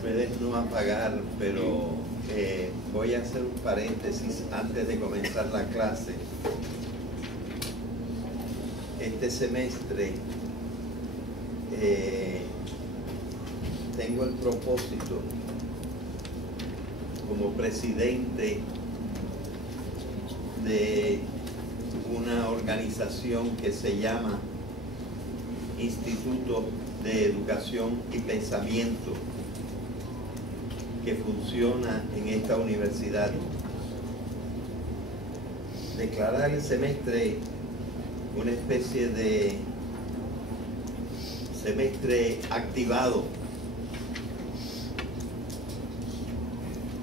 Puedes no apagar, pero voy a hacer un paréntesis antes de comenzar la clase. Este semestre tengo el propósito, como presidente de una organización que se llama Instituto de Educación y Pensamiento, que funciona en esta universidad, declarar el semestre una especie de semestre activado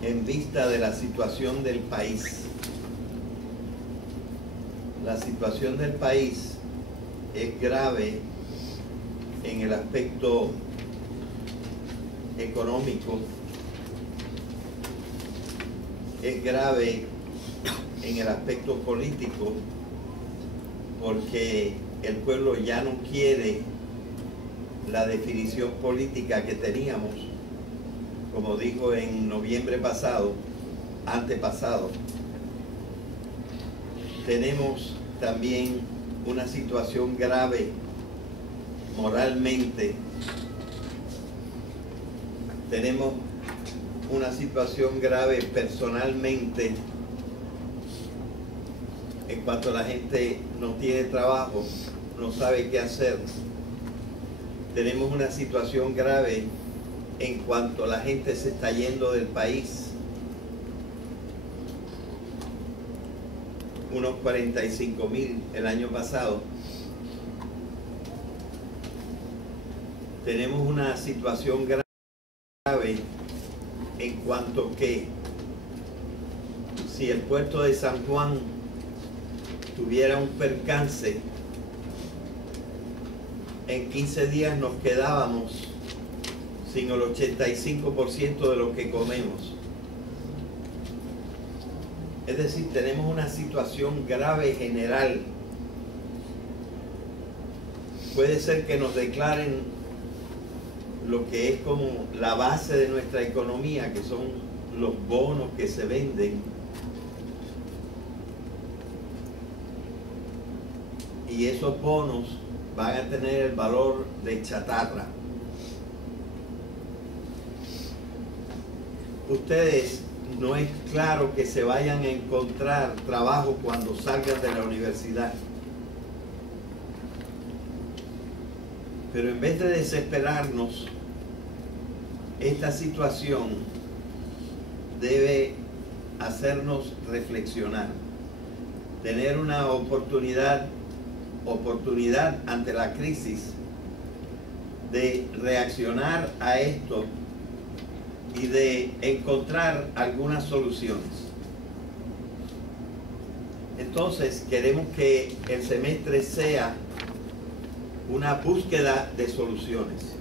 en vista de la situación del país. La situación del país es grave en el aspecto económico, es grave en el aspecto político, porque el pueblo ya no quiere la definición política que teníamos, como dijo en noviembre pasado, antepasado. Tenemos también una situación grave moralmente. Tenemos una situación grave personalmente, en cuanto la gente no tiene trabajo, no sabe qué hacer. Tenemos una situación grave en cuanto la gente se está yendo del país. Unos 45,000 el año pasado. Tenemos una situación grave en cuanto que si el puerto de San Juan tuviera un percance, en 15 días nos quedábamos sin el 85% de lo que comemos. Es decir, tenemos una situación grave general. Puede ser que nos declaren lo que es como la base de nuestra economía, que son los bonos que se venden. Y esos bonos van a tener el valor de chatarra. Ustedes no es claro que se vayan a encontrar trabajo cuando salgan de la universidad. Pero en vez de desesperarnos, esta situación debe hacernos reflexionar, tener una oportunidad ante la crisis de reaccionar a esto y de encontrar algunas soluciones. Entonces queremos que el semestre sea una búsqueda de soluciones.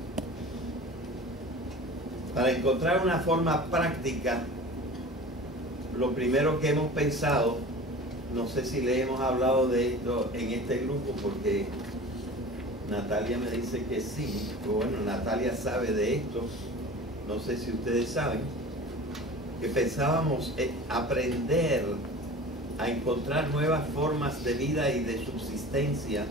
Para encontrar una forma práctica, lo primero que hemos pensado, no sé si le hemos hablado de esto en este grupo, porque Natalia me dice que sí, pero bueno, Natalia sabe de esto, no sé si ustedes saben, que pensábamos aprender a encontrar nuevas formas de vida y de subsistencia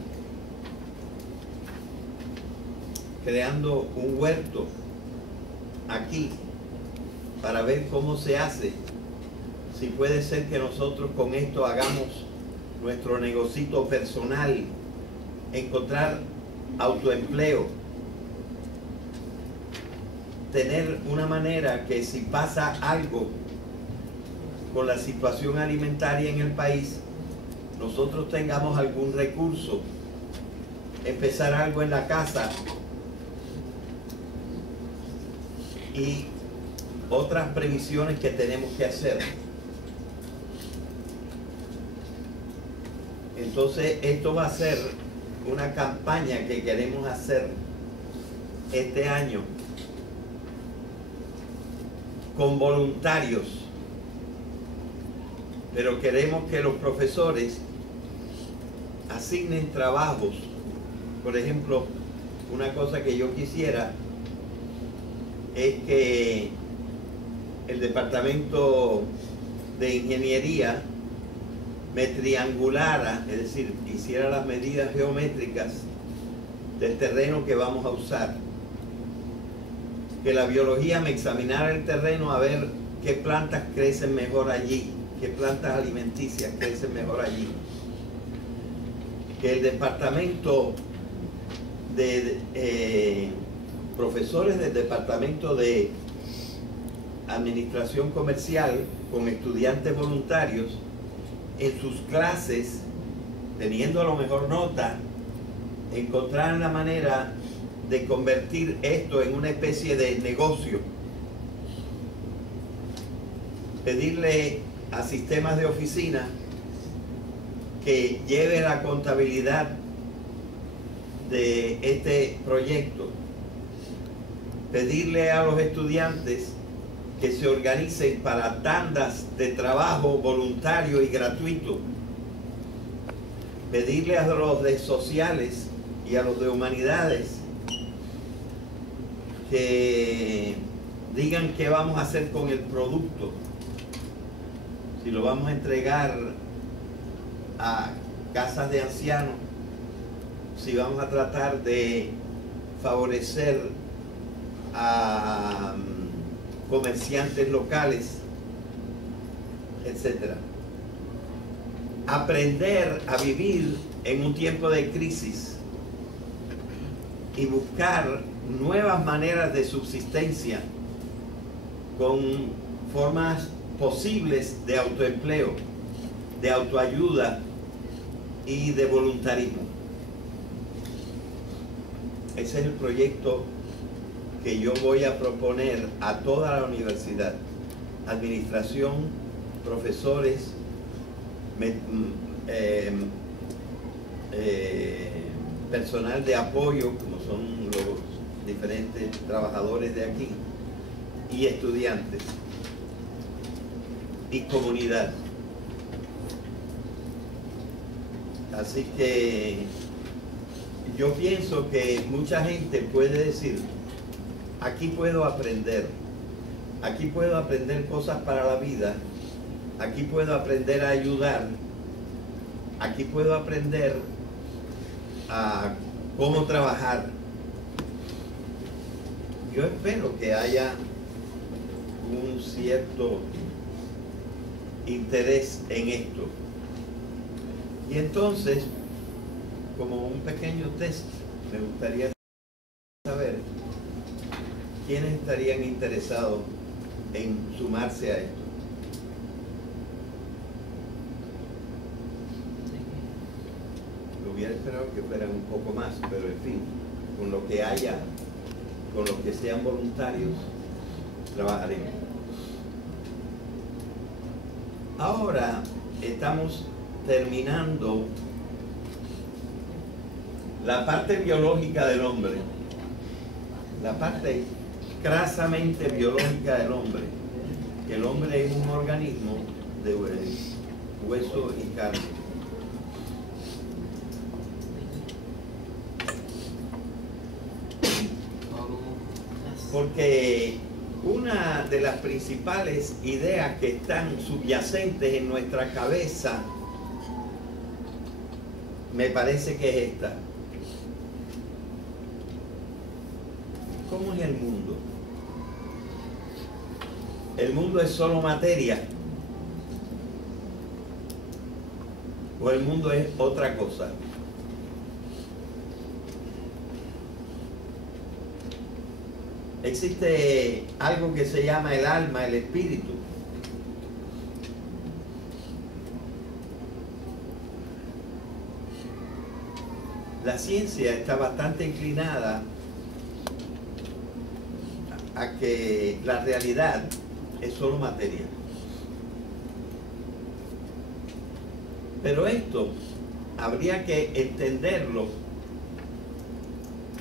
creando un huerto aquí para ver cómo se hace. Si puede ser que nosotros con esto hagamos nuestro negocito personal, encontrar autoempleo, tener una manera que si pasa algo con la situación alimentaria en el país, nosotros tengamos algún recurso, empezar algo en la casa y otras previsiones que tenemos que hacer. Entonces esto va a ser una campaña que queremos hacer este año con voluntarios, pero queremos que los profesores asignen trabajos. Por ejemplo, una cosa que yo quisiera es que el departamento de ingeniería me triangulara, es decir, hiciera las medidas geométricas del terreno que vamos a usar. Que la biología me examinara el terreno a ver qué plantas crecen mejor allí, qué plantas alimenticias crecen mejor allí. Que el departamento de profesores del departamento de administración comercial con estudiantes voluntarios en sus clases, teniendo a lo mejor nota, encontraran la manera de convertir esto en una especie de negocio. Pedirle a sistemas de oficina que lleve la contabilidad de este proyecto. Pedirle a los estudiantes que se organicen para tandas de trabajo voluntario y gratuito. Pedirle a los de sociales y a los de humanidades que digan qué vamos a hacer con el producto. Si lo vamos a entregar a casas de ancianos, si vamos a tratar de favorecer a comerciantes locales, etc. Aprender a vivir en un tiempo de crisis y buscar nuevas maneras de subsistencia con formas posibles de autoempleo, de autoayuda y de voluntarismo. Ese es el proyecto que yo voy a proponer a toda la universidad. Administración, profesores, personal de apoyo, como son los diferentes trabajadores de aquí, y estudiantes, y comunidad. Así que yo pienso que mucha gente puede decir, aquí puedo aprender cosas para la vida, aquí puedo aprender a ayudar, aquí puedo aprender a cómo trabajar. Yo espero que haya un cierto interés en esto. Y entonces, como un pequeño test, me gustaría saber quiénes estarían interesados en sumarse a esto. Lo hubiera esperado que fueran un poco más, pero en fin, con lo que haya, con los que sean voluntarios, trabajaremos. Ahora estamos terminando la parte biológica del hombre, la parte crasamente biológica del hombre, que el hombre es un organismo de hueso y carne. Porque una de las principales ideas que están subyacentes en nuestra cabeza, me parece que es esta. ¿cómo es el mundo? ¿El mundo es solo materia? ¿O el mundo es otra cosa? Existe algo que se llama el alma, el espíritu. La ciencia está bastante inclinada a que la realidad es solo materia. Pero esto habría que entenderlo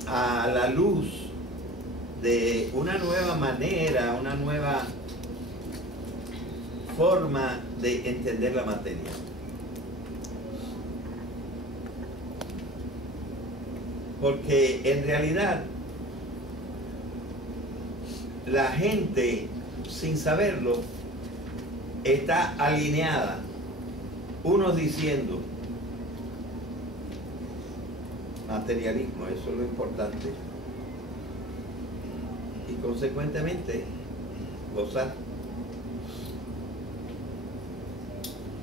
a la luz de una nueva manera, una nueva forma de entender la materia. Porque en realidad la gente, sin saberlo, está alineada. Unos diciendo materialismo, eso es lo importante. Y consecuentemente gozar.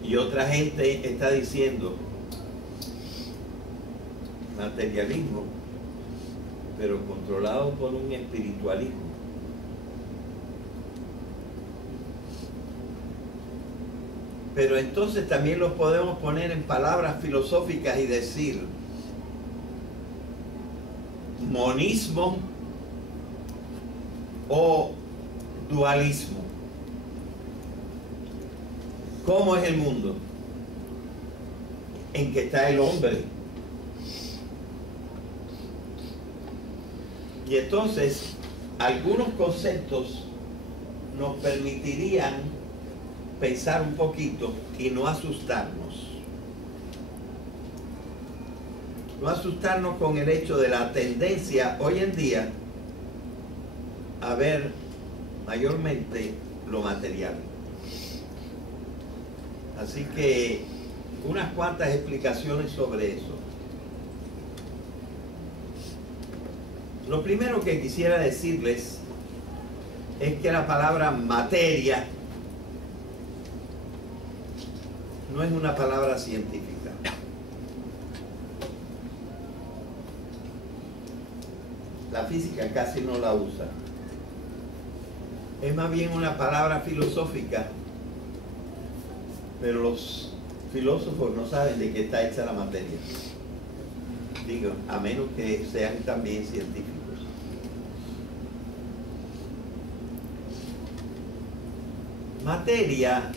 Y otra gente está diciendo materialismo, pero controlado por un espiritualismo. Pero entonces también lo podemos poner en palabras filosóficas y decir monismo o dualismo. ¿Cómo es el mundo? En que está el hombre. Y entonces algunos conceptos nos permitirían pensar un poquito y no asustarnos. No asustarnos con el hecho de la tendencia hoy en día a ver mayormente lo material. Así que unas cuantas explicaciones sobre eso. Lo primero que quisiera decirles es que la palabra materia no es una palabra científica. La física casi no la usa. Es más bien una palabra filosófica, pero los filósofos no saben de qué está hecha la materia. Digo, a menos que sean también científicos. Materia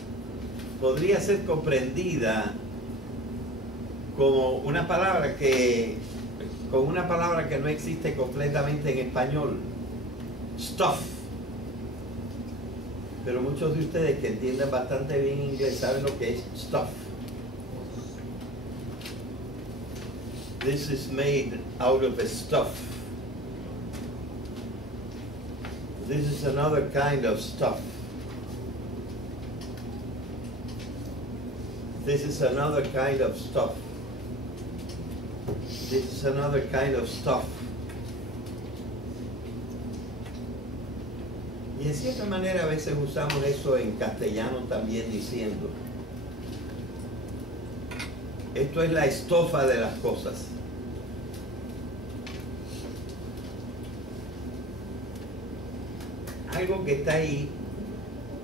podría ser comprendida como una palabra con una palabra que no existe completamente en español, stuff. Pero muchos de ustedes que entienden bastante bien inglés saben lo que es stuff. This is made out of a stuff. This is another kind of stuff. This is another kind of stuff. This is another kind of stuff. Y en cierta manera a veces usamos eso en castellano también diciendo, esto es la estofa de las cosas. Algo que está ahí,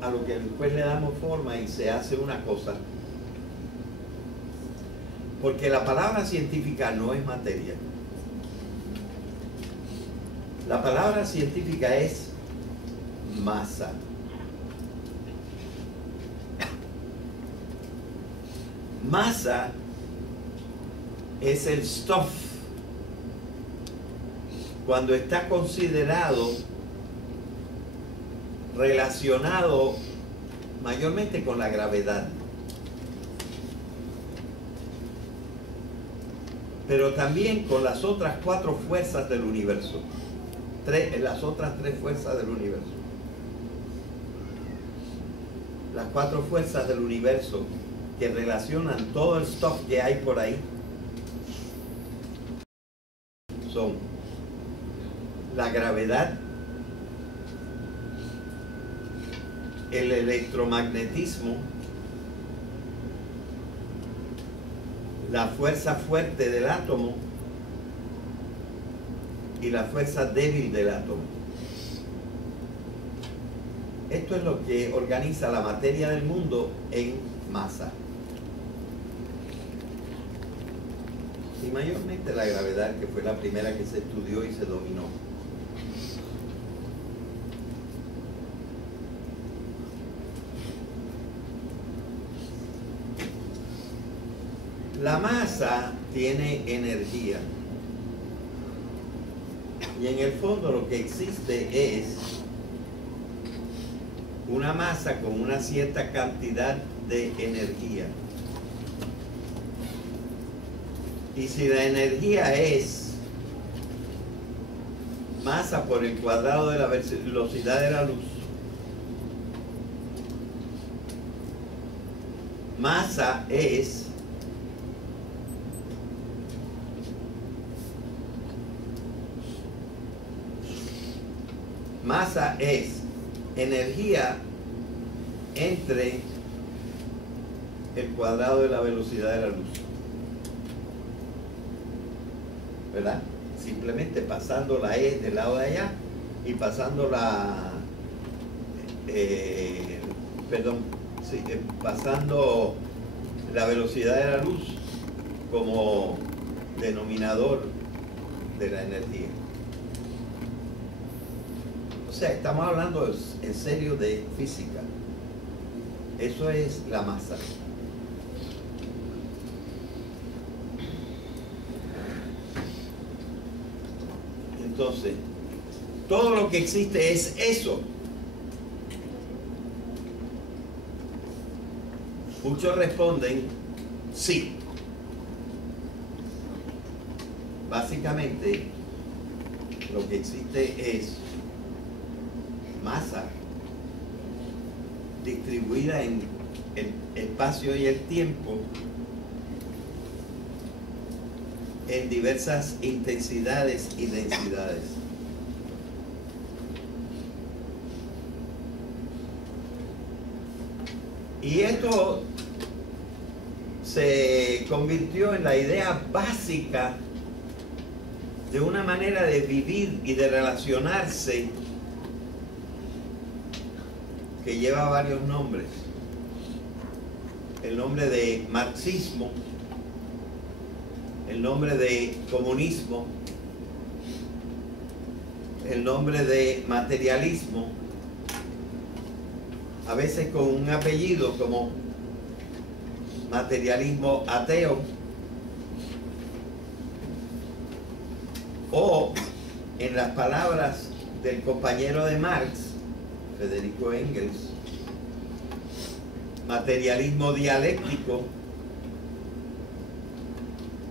a lo que después le damos forma y se hace una cosa. Porque la palabra científica no es materia. La palabra científica es masa. Masa es el stuff cuando está considerado relacionado mayormente con la gravedad. Pero también con las otras 4 fuerzas del universo. Las otras 3 fuerzas del universo. Las 4 fuerzas del universo que relacionan todo el stuff que hay por ahí son la gravedad, el electromagnetismo, la fuerza fuerte del átomo y la fuerza débil del átomo. Esto es lo que organiza la materia del mundo en masa. Y mayormente la gravedad, que fue la primera que se estudió y se dominó. La masa tiene energía. Y en el fondo lo que existe es una masa con una cierta cantidad de energía. Y si la energía es masa por el cuadrado de la velocidad de la luz, masa es energía entre el cuadrado de la velocidad de la luz, ¿verdad? Simplemente pasando la E del lado de allá y pasando pasando la velocidad de la luz como denominador de la energía. O sea, estamos hablando en serio de física. Eso es la masa. Entonces, todo lo que existe es eso. Muchos responden sí. Básicamente, lo que existe es masa distribuida en el espacio y el tiempo en diversas intensidades y densidades. Y esto se convirtió en la idea básica de una manera de vivir y de relacionarse que lleva varios nombres. El nombre de marxismo, el nombre de comunismo, el nombre de materialismo, a veces con un apellido como materialismo ateo, o en las palabras del compañero de Marx, Federico Engels, materialismo dialéctico,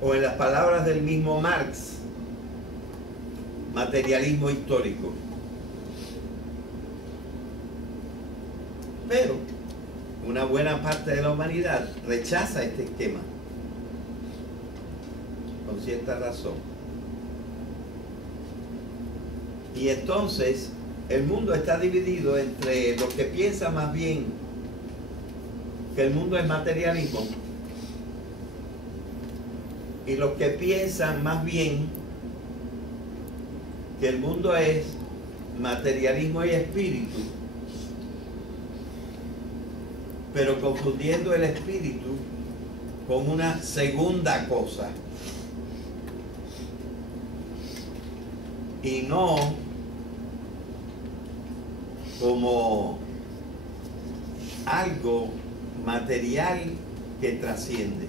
o en las palabras del mismo Marx, materialismo histórico. Pero una buena parte de la humanidad rechaza este esquema, con cierta razón. Y entonces el mundo está dividido entre los que piensan más bien que el mundo es materialismo y los que piensan más bien que el mundo es materialismo y espíritu, pero confundiendo el espíritu con una segunda cosa y no como algo material que trasciende.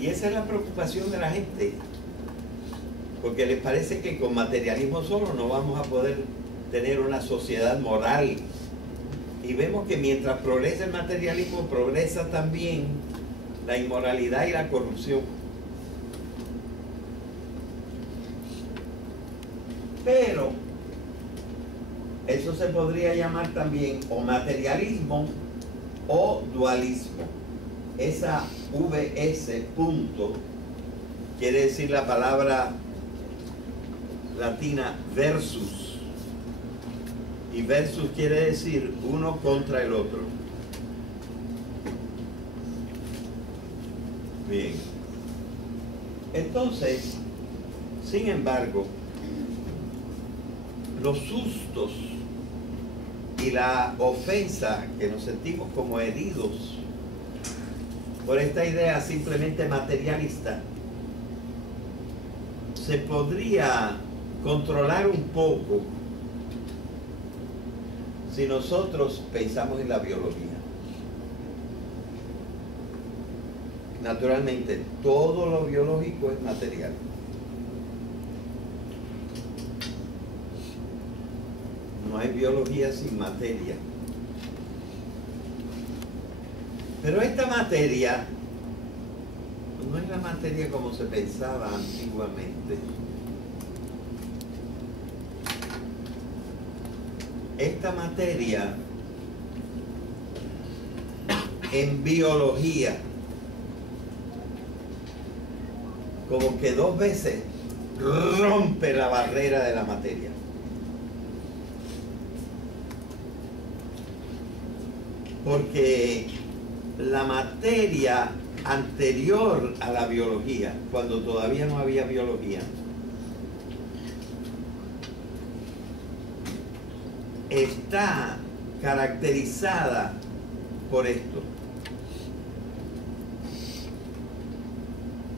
Y esa es la preocupación de la gente, porque les parece que con materialismo solo no vamos a poder tener una sociedad moral. Y vemos que mientras progresa el materialismo, progresa también la inmoralidad y la corrupción. Pero eso se podría llamar también o materialismo o dualismo. Esa VS punto quiere decir la palabra latina versus. Y versus quiere decir uno contra el otro. Bien. Entonces, sin embargo, los sustos y la ofensa que nos sentimos como heridos por esta idea simplemente materialista, se podría controlar un poco si nosotros pensamos en la biología. Naturalmente, todo lo biológico es material. No hay biología sin materia. Pero esta materia no es la materia como se pensaba antiguamente. Esta materia en biología como que 2 veces rompe la barrera de la materia. Porque la materia anterior a la biología, cuando todavía no había biología, está caracterizada por esto.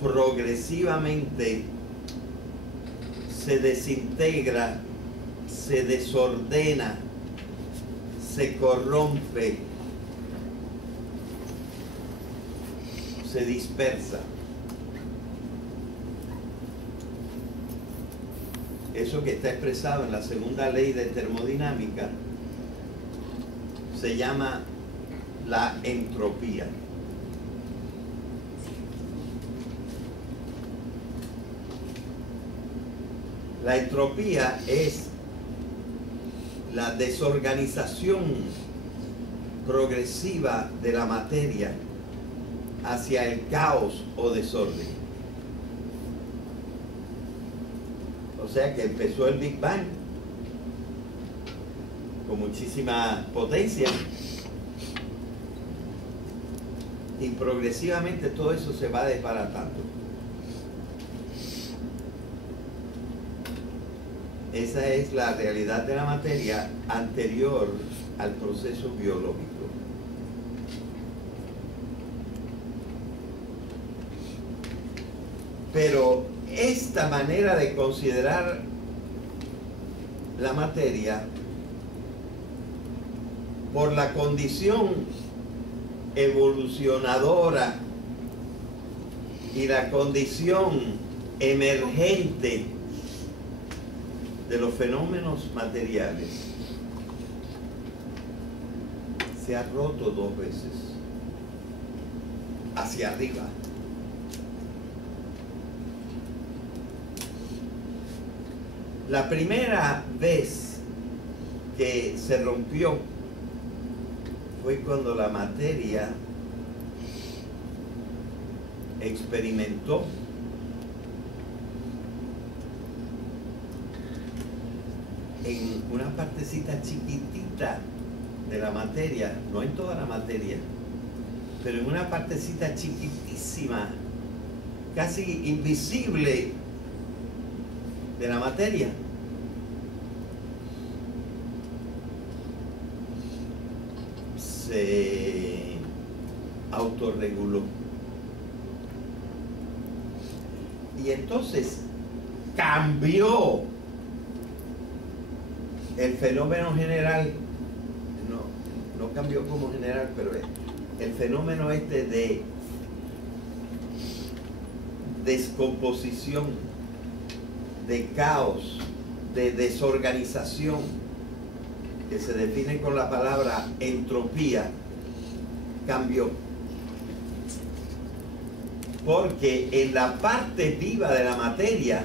Progresivamente se desintegra, se desordena, se corrompe, se dispersa. Eso que está expresado en la segunda ley de termodinámica se llama la entropía. La entropía es la desorganización progresiva de la materia hacia el caos o desorden. O sea que empezó el Big Bang con muchísima potencia y progresivamente todo eso se va desbaratando. Esa es la realidad de la materia anterior al proceso biológico. Pero esta manera de considerar la materia, por la condición evolucionadora y la condición emergente de los fenómenos materiales, se ha roto 2 veces hacia arriba. La primera vez que se rompió fue cuando la materia experimentó en una partecita chiquitita de la materia, no en toda la materia, pero en una partecita chiquitísima, casi invisible de la materia, se autorreguló. Y entonces cambió el fenómeno general, no cambió como general, pero el fenómeno este de descomposición, de caos, de desorganización, que se define con la palabra entropía, cambió. Porque en la parte viva de la materia,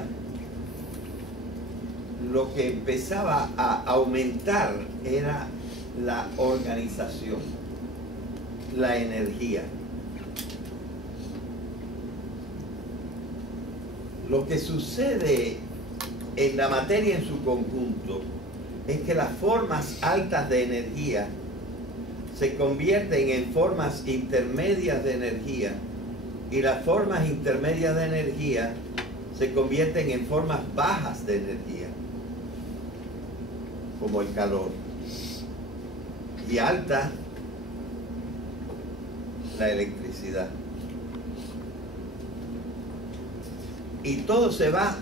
lo que empezaba a aumentar era la organización, la energía. Lo que sucede en la materia en su conjunto es que las formas altas de energía se convierten en formas intermedias de energía y las formas intermedias de energía se convierten en formas bajas de energía, como el calor, y alta, la electricidad. Y todo se va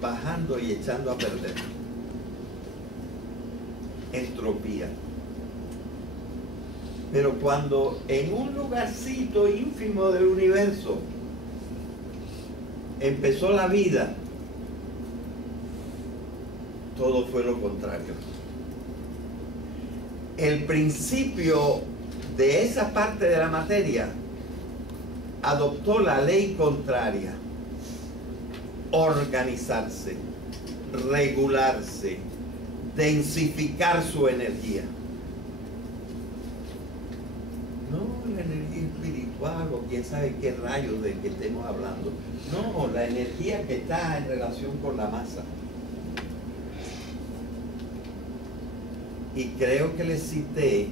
bajando y echando a perder. Entropía. Pero cuando en un lugarcito ínfimo del universo empezó la vida, todo fue lo contrario. El principio de esa parte de la materia adoptó la ley contraria: organizarse, regularse, densificar su energía. No la energía espiritual o quién sabe qué rayos de que estemos hablando. No, la energía que está en relación con la masa. Y creo que les cité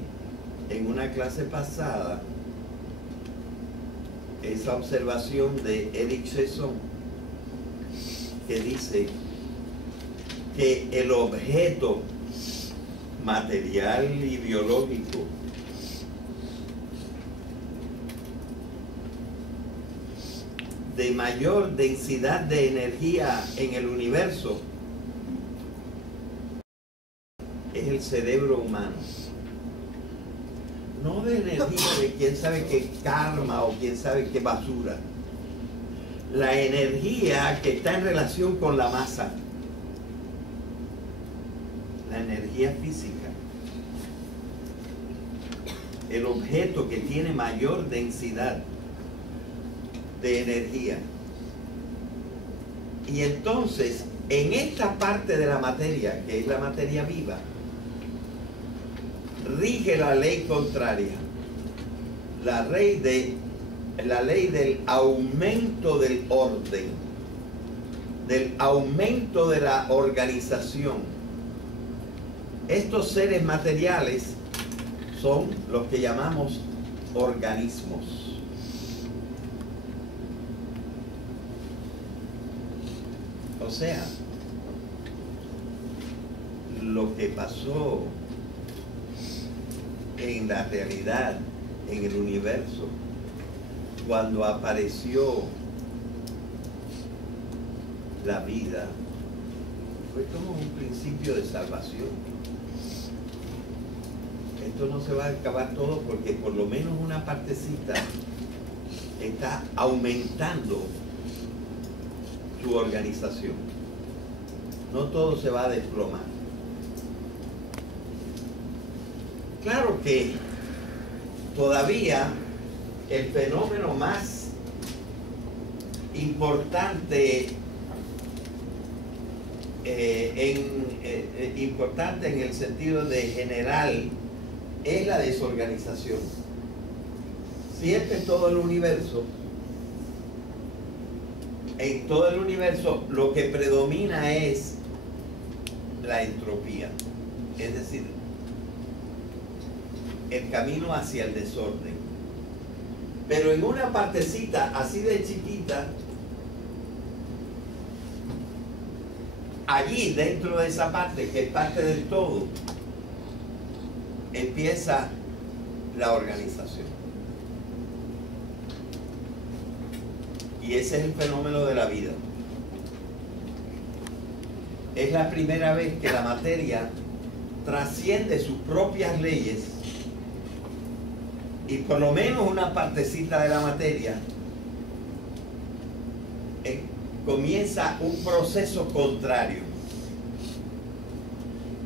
en una clase pasada esa observación de Eric Chesson, que dice que el objeto material y biológico de mayor densidad de energía en el universo es el cerebro humano. No de energía de quién sabe qué karma o quién sabe qué basura. La energía que está en relación con la masa. La energía física. El objeto que tiene mayor densidad de energía. Y entonces, en esta parte de la materia, que es la materia viva, rige la ley contraria, la ley del aumento del orden, del aumento de la organización. Estos seres materiales son los que llamamos organismos. O sea, lo que pasó en la realidad, en el universo, cuando apareció la vida, fue como un principio de salvación. Esto no se va a acabar todo porque por lo menos una partecita está aumentando su organización. No todo se va a desplomar. Claro que todavía el fenómeno más importante importante en el sentido de general es la desorganización. Siempre en todo el universo, lo que predomina es la entropía, es decir, el camino hacia el desorden. Pero en una partecita así de chiquita, allí dentro de esa parte, que es parte del todo, empieza la organización. Y ese es el fenómeno de la vida. Es la primera vez que la materia trasciende sus propias leyes y por lo menos una partecita de la materia comienza un proceso contrario.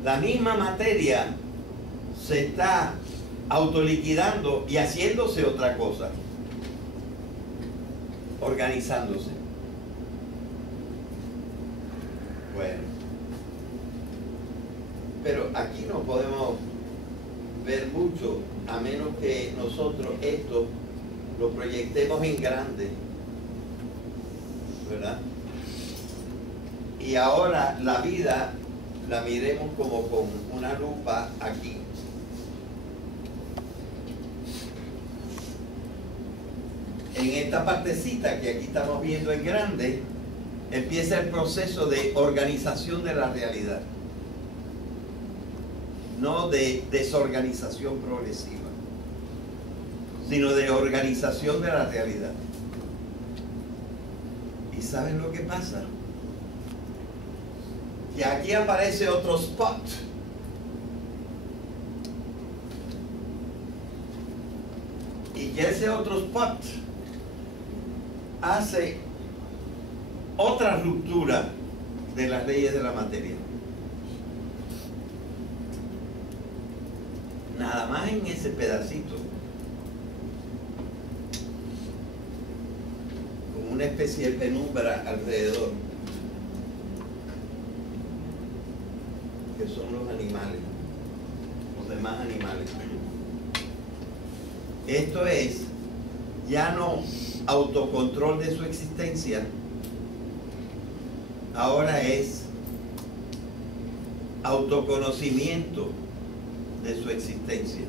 La misma materia se está autoliquidando y haciéndose otra cosa, organizándose. Bueno, pero aquí no podemos ver mucho a menos que nosotros esto lo proyectemos en grande, ¿verdad? Y ahora la vida la miremos como con una lupa aquí. En esta partecita que aquí estamos viendo en grande, empieza el proceso de organización de la realidad, no de desorganización progresiva, sino de organización de la realidad. ¿Y saben lo que pasa? Que aquí aparece otro spot. Y que ese otro spot hace otra ruptura de las leyes de la materia. Nada más en ese pedacito, con una especie de penumbra alrededor, que son los animales, los demás animales. Esto es ya no autocontrol de su existencia, ahora es autoconocimiento de su existencia.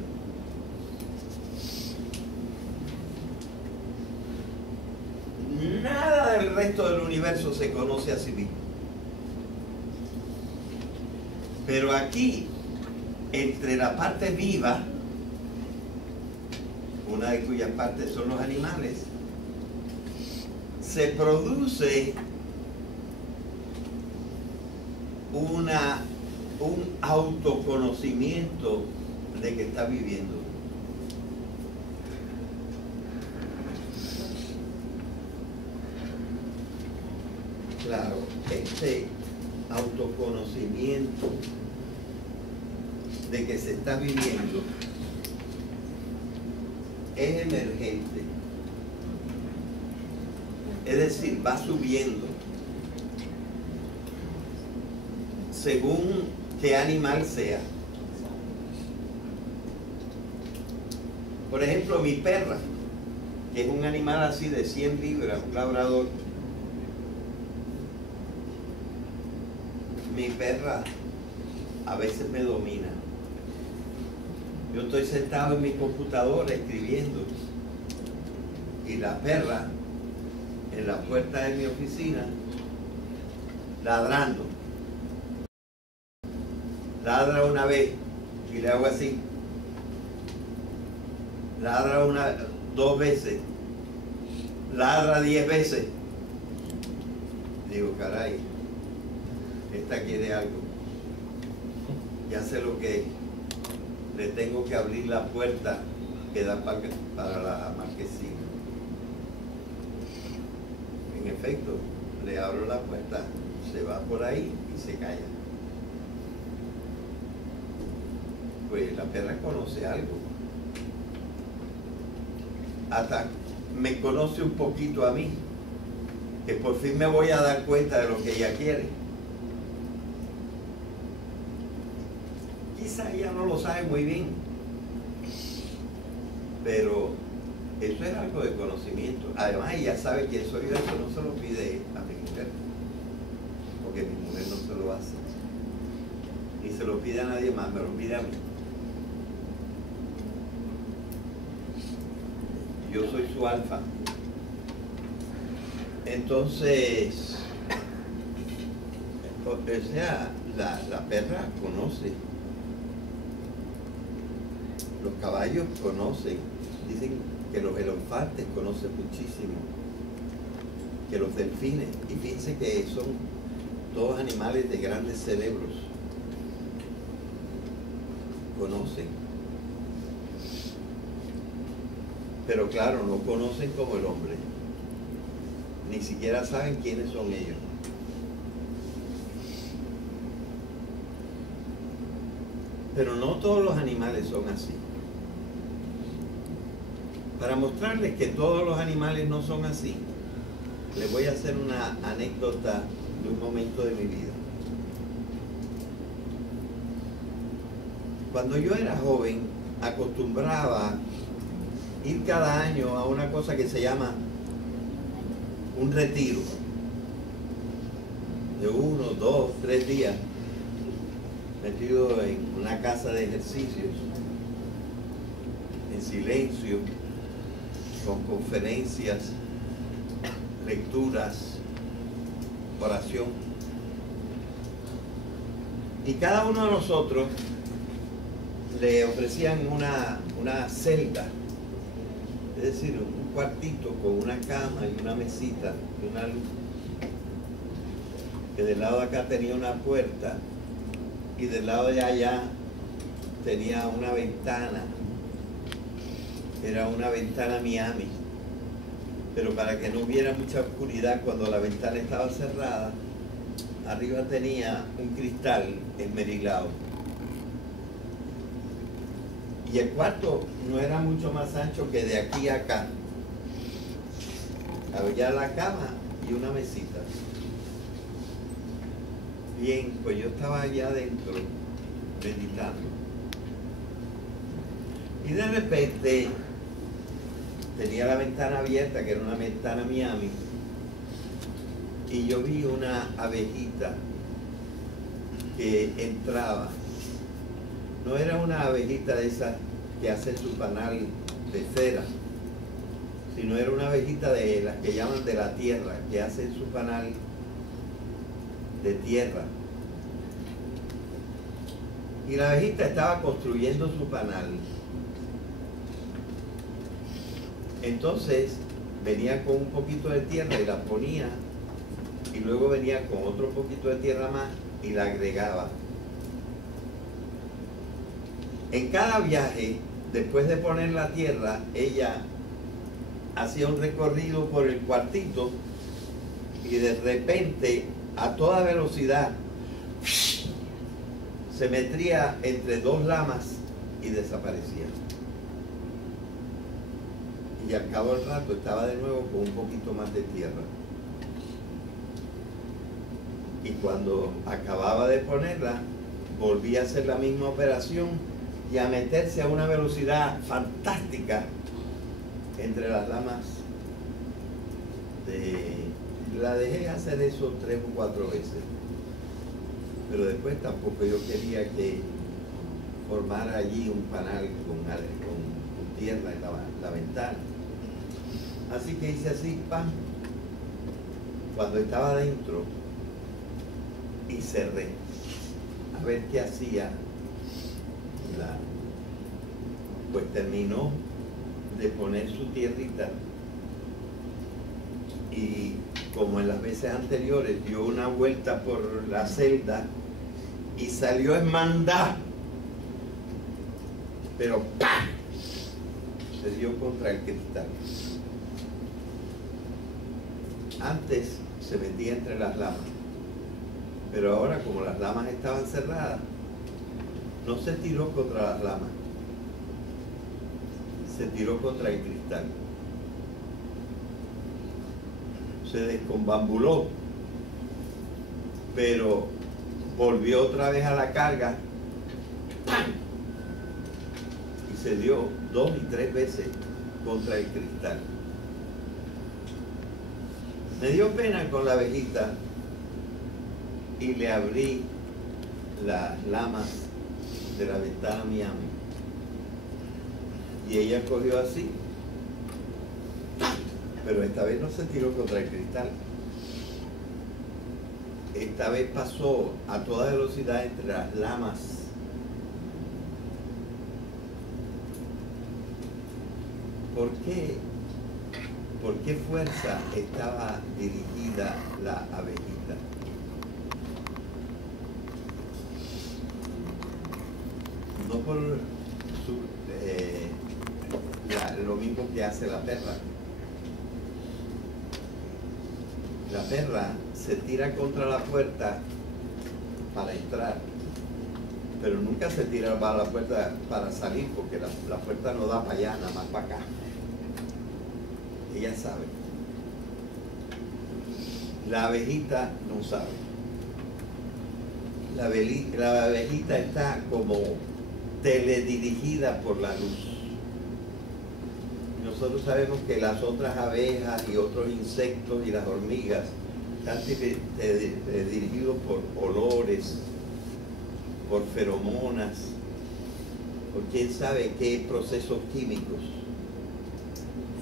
Nada del resto del universo se conoce a sí mismo. Pero aquí, entre la parte viva, una de cuyas partes son los animales, se produce un autoconocimiento de que está viviendo. Claro, este autoconocimiento de que se está viviendo es emergente, es decir, va subiendo según qué animal sea. Por ejemplo, mi perra, que es un animal así de 100 libras, un labrador. Mi perra a veces me domina. Yo estoy sentado en mi computadora escribiendo y la perra en la puerta de mi oficina ladrando. Ladra una vez y le hago así. Ladra dos veces. Ladra 10 veces. Digo, caray, esta quiere algo. Ya sé lo que es. Le tengo que abrir la puerta que da para la marquesina. En efecto, le abro la puerta, se va por ahí y se calla. Pues la perra conoce algo. Hasta me conoce un poquito a mí, que por fin me voy a dar cuenta de lo que ella quiere. Quizá ella no lo sabe muy bien, pero eso es algo de conocimiento. Además, ella sabe quién soy yo, eso no se lo pide a mi mujer, porque mi mujer no se lo hace, ni se lo pide a nadie más, me lo pide a mí. Yo soy su alfa. Entonces, o sea, la perra conoce. Los caballos conocen. Dicen que los elefantes conocen muchísimo. Que los delfines. Y fíjense que son todos animales de grandes cerebros. Conocen. Pero claro, no conocen como el hombre. Ni siquiera saben quiénes son ellos. Pero no todos los animales son así. Para mostrarles que todos los animales no son así, les voy a hacer una anécdota de un momento de mi vida. Cuando yo era joven, acostumbraba ir cada año a una cosa que se llama un retiro de 1, 2, 3 días metido en una casa de ejercicios, en silencio, con conferencias, lecturas, oración. Y cada uno de nosotros le ofrecían una celda, es decir, un cuartito con una cama y una mesita y una luz, que del lado de acá tenía una puerta y del lado de allá tenía una ventana. Era una ventana Miami, pero para que no hubiera mucha oscuridad cuando la ventana estaba cerrada, arriba tenía un cristal esmerilado. Y el cuarto no era mucho más ancho que de aquí a acá. Había la cama y una mesita. Bien, pues yo estaba allá adentro meditando. Y de repente tenía la ventana abierta, que era una ventana Miami, y yo vi una abejita que entraba. No era una abejita de esas que hace su panal de cera, sino era una abejita de las que llaman de la tierra, que hace su panal de tierra. Y la abejita estaba construyendo su panal. Entonces venía con un poquito de tierra y la ponía, y luego venía con otro poquito de tierra más y la agregaba. En cada viaje, después de poner la tierra, ella hacía un recorrido por el cuartito y de repente, a toda velocidad, se metía entre dos lamas y desaparecía. Y al cabo del rato estaba de nuevo con un poquito más de tierra. Y cuando acababa de ponerla, volvía a hacer la misma operación y a meterse a una velocidad fantástica entre las lamas. La dejé hacer eso 3 o 4 veces. Pero después tampoco yo quería que formara allí un panal con tierra en la ventana. Así que hice así, ¡pam! Cuando estaba adentro, y cerré a ver qué hacía. Pues terminó de poner su tierrita y, como en las veces anteriores, dio una vuelta por la celda y salió en mandá, pero ¡pam!, se dio contra el cristal. Antes se metía entre las lamas, pero ahora, como las lamas estaban cerradas, no se tiró contra las lamas, se tiró contra el cristal. Se descombambuló, pero volvió otra vez a la carga, ¡pam!, y se dio 2 y 3 veces contra el cristal. Me dio pena con la abejita y le abrí las lamas de la ventana Miami. Y ella cogió así, pero esta vez no se tiró contra el cristal. Esta vez pasó a toda velocidad entre las lamas. ¿Por qué fuerza estaba dirigida la abejita? No por lo mismo que hace la perra. La perra se tira contra la puerta para entrar, pero nunca se tira para la puerta para salir, porque la puerta no da para allá, nada más para acá. Ella sabe. La abejita no sabe. La abejita está como teledirigida por la luz. Nosotros sabemos que las otras abejas y otros insectos y las hormigas están dirigidos por olores, por feromonas, por quién sabe qué procesos químicos.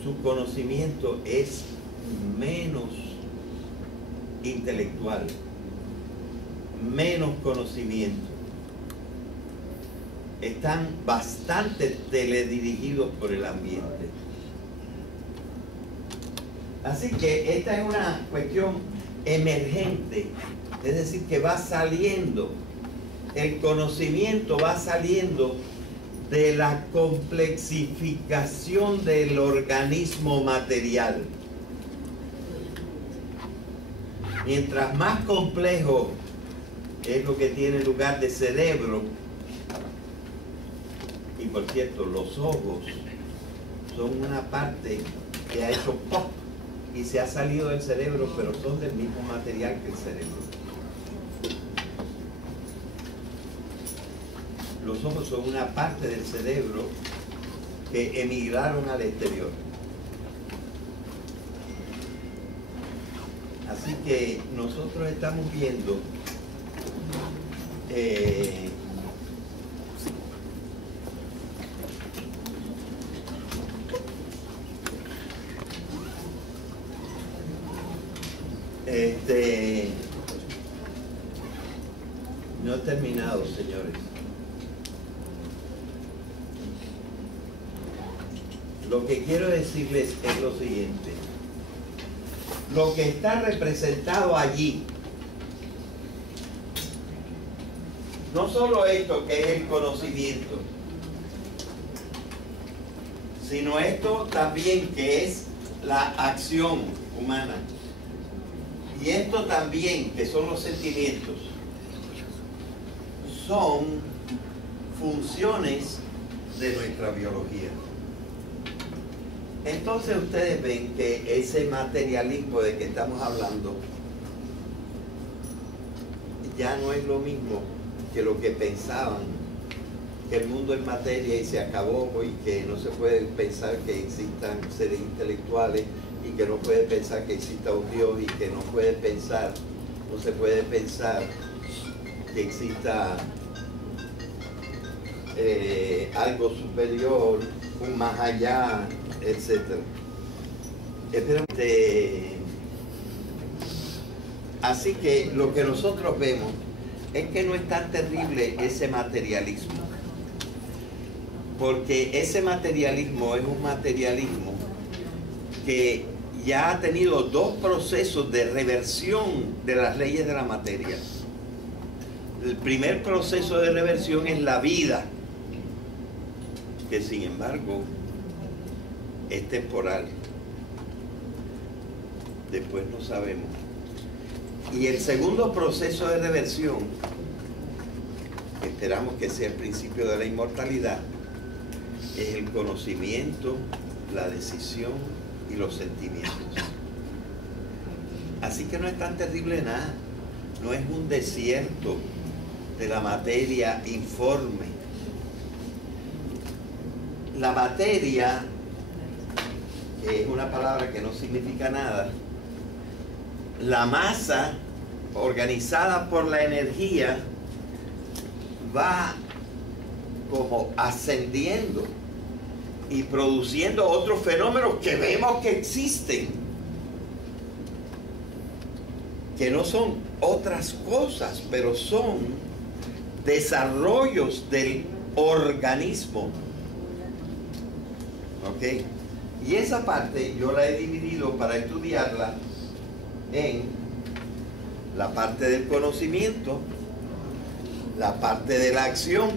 Su conocimiento es menos intelectual, menos conocimiento. Están bastante teledirigidos por el ambiente. Así que esta es una cuestión emergente, es decir, que va saliendo, el conocimiento va saliendo de la complexificación del organismo material. Mientras más complejo es lo que tiene lugar de cerebro, y por cierto, los ojos son una parte que ha hecho pop y se ha salido del cerebro, pero son del mismo material que el cerebro. Los ojos son una parte del cerebro que emigraron al exterior. Así que nosotros estamos viendo no he terminado, señores. Lo que quiero decirles es lo siguiente. Lo que está representado allí, no solo esto que es el conocimiento, sino esto también que es la acción humana. Y esto también, que son los sentimientos, son funciones de nuestra biología. Entonces ustedes ven que ese materialismo de que estamos hablando ya no es lo mismo que lo que pensaban, que el mundo es materia y se acabó, y que no se puede pensar que existan seres intelectuales, y que no puede pensar que exista un Dios, y que no puede pensar, no se puede pensar que exista algo superior, un más allá, etc. Así que lo que nosotros vemos es que no es tan terrible ese materialismo, porque ese materialismo es un materialismo que ya ha tenido dos procesos de reversión de las leyes de la materia. El primer proceso de reversión es la vida, que sin embargo es temporal. Después no sabemos. Y el segundo proceso de reversión, esperamos que sea el principio de la inmortalidad, es el conocimiento, la decisión y los sentimientos. Así que no es tan terrible nada, no es un desierto de la materia informe. La materia, que es una palabra que no significa nada, la masa organizada por la energía va como ascendiendo y produciendo otros fenómenos que vemos que existen, que no son otras cosas, pero son desarrollos del organismo. ¿Ok? Y esa parte yo la he dividido para estudiarla en la parte del conocimiento, la parte de la acción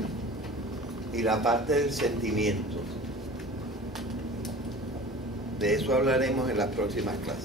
y la parte del sentimiento. De eso hablaremos en las próximas clases.